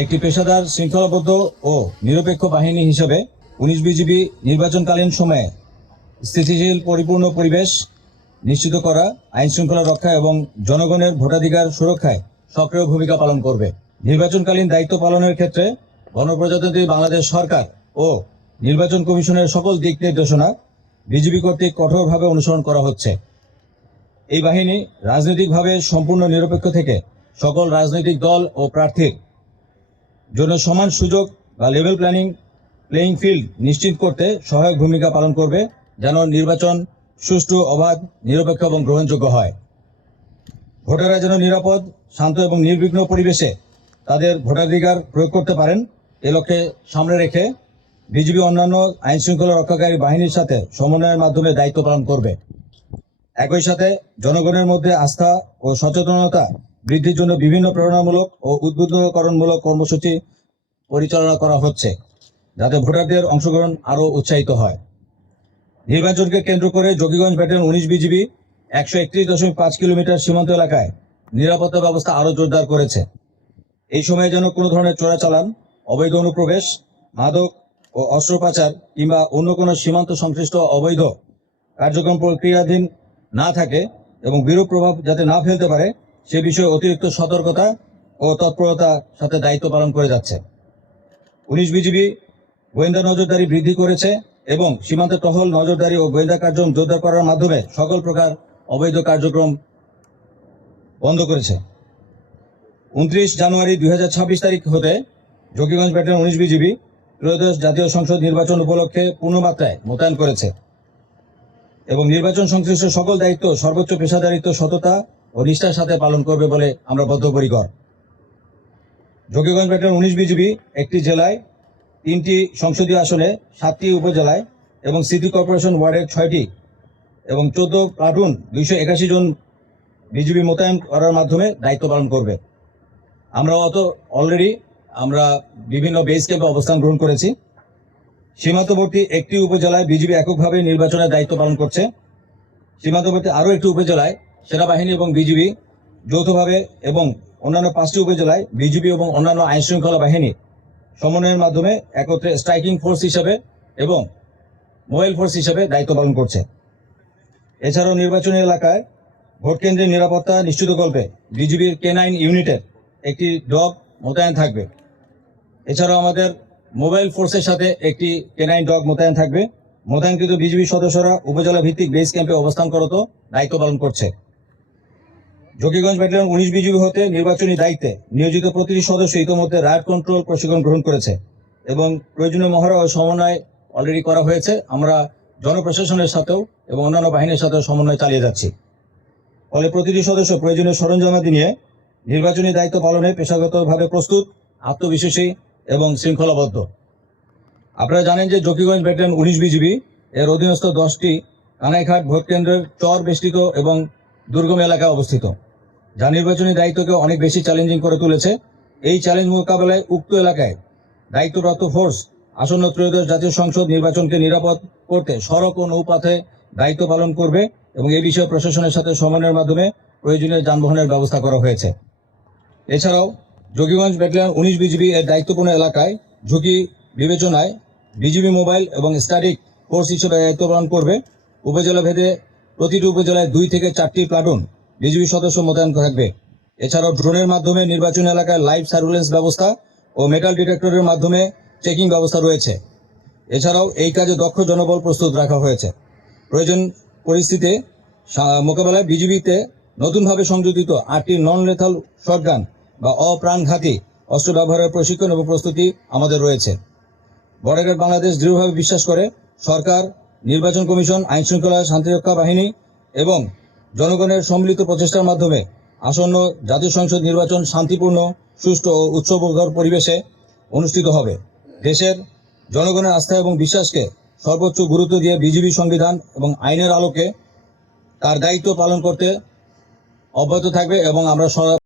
একটি পেশাদার, শৃঙ্খলাবদ্ধ ও নিরপেক্ষ বাহিনী হিসেবে ১৯ বিজিবি নির্বাচনকালীন সময়ে স্থিতিশীল পরিপূর্ণ পরিবেশ নিশ্চিত করা, আইন শৃঙ্খলা রক্ষা এবং জনগণের ভোটাধিকার সুরক্ষায় সক্রিয় ভূমিকা পালন করবে। নির্বাচনকালীন দায়িত্ব পালনের ক্ষেত্রে গণপ্রজাতন্ত্রী বাংলাদেশ সরকার ও নির্বাচন কমিশনের সকল দিক নির্দেশনা বিজিবি কর্তৃক কঠোরভাবে অনুসরণ করা হচ্ছে। এই বাহিনী রাজনৈতিকভাবে সম্পূর্ণ নিরপেক্ষ থেকে সকল রাজনৈতিক দল ও প্রার্থীর জন্য সমান সুযোগ বা লেভেল প্লেইং ফিল্ড নিশ্চিত করতে সহায়ক ভূমিকা পালন করবে, যেন নির্বাচন সুষ্ঠু, অবাধ, নিরপেক্ষ এবং গ্রহণযোগ্য হয়। ভোটাররা যেন নিরাপদ, শান্ত এবং নির্বিঘ্ন পরিবেশে তাদের ভোটাধিকার প্রয়োগ করতে পারেন, এ লক্ষ্যে সামনে রেখে বিজিবি অন্যান্য আইন শৃঙ্খলা রক্ষাকারী বাহিনীর সাথে সমন্বয়ের মাধ্যমে দায়িত্ব পালন করবে। একই সাথে জনগণের মধ্যে আস্থা ও সচেতনতা বৃদ্ধির জন্য বিভিন্ন প্রেরণামূলক ও উদ্বুদ্ধকরণমূলক কর্মসূচি পরিচালনা করা হচ্ছে, যাতে ভোটারদের অংশগ্রহণ আরও উৎসাহিত হয়। নির্বাচনকে কেন্দ্র করে জকিগঞ্জ ব্যাটালিয়ন ১৯ বিজিবি ১৩১.৫ কিলোমিটার সীমান্ত এলাকায় নিরাপত্তা ব্যবস্থা আরও জোরদার করেছে। এই সময়ে যেন কোনো ধরনের চোরাচালান, অবৈধ অনুপ্রবেশ, মাদক ও অস্ত্র পাচার কিংবা অন্য কোনো সীমান্ত সংশ্লিষ্ট অবৈধ কার্যক্রম প্রক্রিয়াধীন না থাকে এবং বিরূপ প্রভাব যাতে না ফেলতে পারে, সে বিষয়ে অতিরিক্ত সতর্কতা ও তৎপরতার সাথে দায়িত্ব পালন করে যাচ্ছে। ১৯ বিজিবি গোয়েন্দা নজরদারি বৃদ্ধি করেছে এবং সীমান্তে টহল, নজরদারি ও গোয়েন্দা কার্যক্রম জোরদার করার মাধ্যমে সকল প্রকার অবৈধ কার্যক্রম বন্ধ করেছে। ২৯ জানুয়ারি ২০২৬ তারিখ হতে জকিগঞ্জ ব্যাটালিয়ন ১৯ বিজিবি ত্রয়োদশ জাতীয় সংসদ নির্বাচন উপলক্ষে পূর্ণমাত্রায় মোতায়েন করেছে এবং নির্বাচন সংশ্লিষ্ট সকল দায়িত্ব সর্বোচ্চ পেশাদারিত্ব, সততা ও নিষ্ঠার সাথে পালন করবে বলে আমরা বদ্ধপরিকর। জকিগঞ্জ ব্যাটালিয়ন ১৯ বিজিবি একটি জেলায় ৩টি সংসদীয় আসনে ৭টি উপজেলায় এবং সিটি কর্পোরেশন ওয়ার্ডের ৬টি এবং ১৪ প্লাটুন ২৮১ জন বিজিবি মোতায়েন করার মাধ্যমে দায়িত্ব পালন করবে। আমরা বিভিন্ন বেস ক্যাম্পে অবস্থান গ্রহণ করেছি। সীমান্তবর্তী একটি উপজেলায় বিজিবি এককভাবে নির্বাচনের দায়িত্ব পালন করছে। সীমান্তবর্তী আরও একটি উপজেলায় সেনাবাহিনী এবং বিজিবি যৌথভাবে এবং অন্যান্য 5টি উপজেলায় বিজিবি এবং অন্যান্য আইন শৃঙ্খলা বাহিনী সমন্বয়ের মাধ্যমে একত্রে স্ট্রাইকিং ফোর্স হিসেবে এবং মোবাইল ফোর্স হিসেবে দায়িত্ব পালন করছে। এছাড়াও নির্বাচনী এলাকায় ভোট কেন্দ্রের নিরাপত্তা নিশ্চিতকল্পে বিজিবির K9 ইউনিটের একটি ডগ মোতায়েন থাকবে। এছাড়াও আমাদের মোবাইল ফোর্সের সাথে একটি K9 ডগ মোতায়েন থাকবে। মোতায়েনকৃত বিজিবি সদস্যরা উপজেলা ভিত্তিক বেস ক্যাম্পে অবস্থানরত দায়িত্ব পালন করছে। জকিগঞ্জ ব্যাটালিয়ন ১৯ বিজিবি হতে নির্বাচনী দায়িত্বে নিয়োজিত প্রতিটি সদস্য ইতিমধ্যে রায়ট কন্ট্রোল প্রশিক্ষণ গ্রহণ করেছে এবং প্রয়োজনীয় মহড়া ও সমন্বয় অলরেডি করা হয়েছে। আমরা জনপ্রশাসনের সাথেও এবং অন্যান্য বাহিনীর সাথেও সমন্বয় চালিয়ে যাচ্ছি। ফলে প্রতিটি সদস্য প্রয়োজনীয় সরঞ্জামাদি নিয়ে নির্বাচনী দায়িত্ব পালনে পেশাগতভাবে প্রস্তুত, আত্মবিশ্বাসী এবং শৃঙ্খলাবদ্ধ। আপনারা জানেন যে জকিগঞ্জ ব্যাটালিয়ন ১৯ বিজিবি এর অধীনস্থ 10টি কানাইঘাট ভোট কেন্দ্রের চর বেষ্টিত এবং দুর্গম এলাকায় অবস্থিত, যা নির্বাচনী দায়িত্বকে অনেক বেশি চ্যালেঞ্জিং করে তুলেছে। এই চ্যালেঞ্জ মোকাবেলায় উক্ত এলাকায় দায়িত্বপ্রাপ্ত ফোর্স আসন্ন ত্রয়োদশ জাতীয় সংসদ নির্বাচনকে নিরাপদ করতে সড়ক ও নৌপথে দায়িত্ব পালন করবে এবং এই বিষয়ে প্রশাসনের সাথে সমন্বয়ের মাধ্যমে প্রয়োজনীয় যানবাহনের ব্যবস্থা করা হয়েছে। এছাড়াও জকিগঞ্জ ব্যাটালিয়ন ১৯ বিজিবি এর দায়িত্বপূর্ণ এলাকায় ঝুঁকি বিবেচনায় বিজিবি মোবাইল এবং স্ট্যাটিক ফোর্স হিসেবে দায়িত্ব পালন করবে। উপজেলা ভেদে প্রতিটি উপজেলায় 2 থেকে 4টি প্লাটুন বিজিবি সদস্য মোতায়েন থাকবে। এছাড়াও ড্রোনের মাধ্যমে নির্বাচনী এলাকায় লাইভ সার্ভেলেন্স ব্যবস্থা ও মেটাল ডিটেক্টরের মাধ্যমে চেকিং ব্যবস্থা রয়েছে। এছাড়াও এই কাজে দক্ষ জনবল প্রস্তুত রাখা হয়েছে। প্রয়োজন পরিস্থিতিতে মোকাবেলায় বিজিবিতে নতুনভাবে সংযোজিত 8টি নন লেথাল শটগান বা অপ্রাণঘাতী অস্ত্র ব্যবহারের প্রশিক্ষণ এবং প্রস্তুতি আমাদের রয়েছে। বর্ডার বাংলাদেশ দৃঢ়ভাবে বিশ্বাস করে সরকার, নির্বাচন কমিশন, আইন শৃঙ্খলা শান্তিরক্ষা বাহিনী এবং জনগণের সম্মিলিত প্রচেষ্টার মাধ্যমে আসন্ন জাতীয় সংসদ নির্বাচন শান্তিপূর্ণ, সুষ্ঠু ও উৎসবমুখর পরিবেশে অনুষ্ঠিত হবে। দেশের জনগণের আস্থা এবং বিশ্বাসকে সর্বোচ্চ গুরুত্ব দিয়ে বিজিবি সংবিধান এবং আইনের আলোকে তার দায়িত্ব পালন করতে অব্যাহত থাকবে এবং আমরা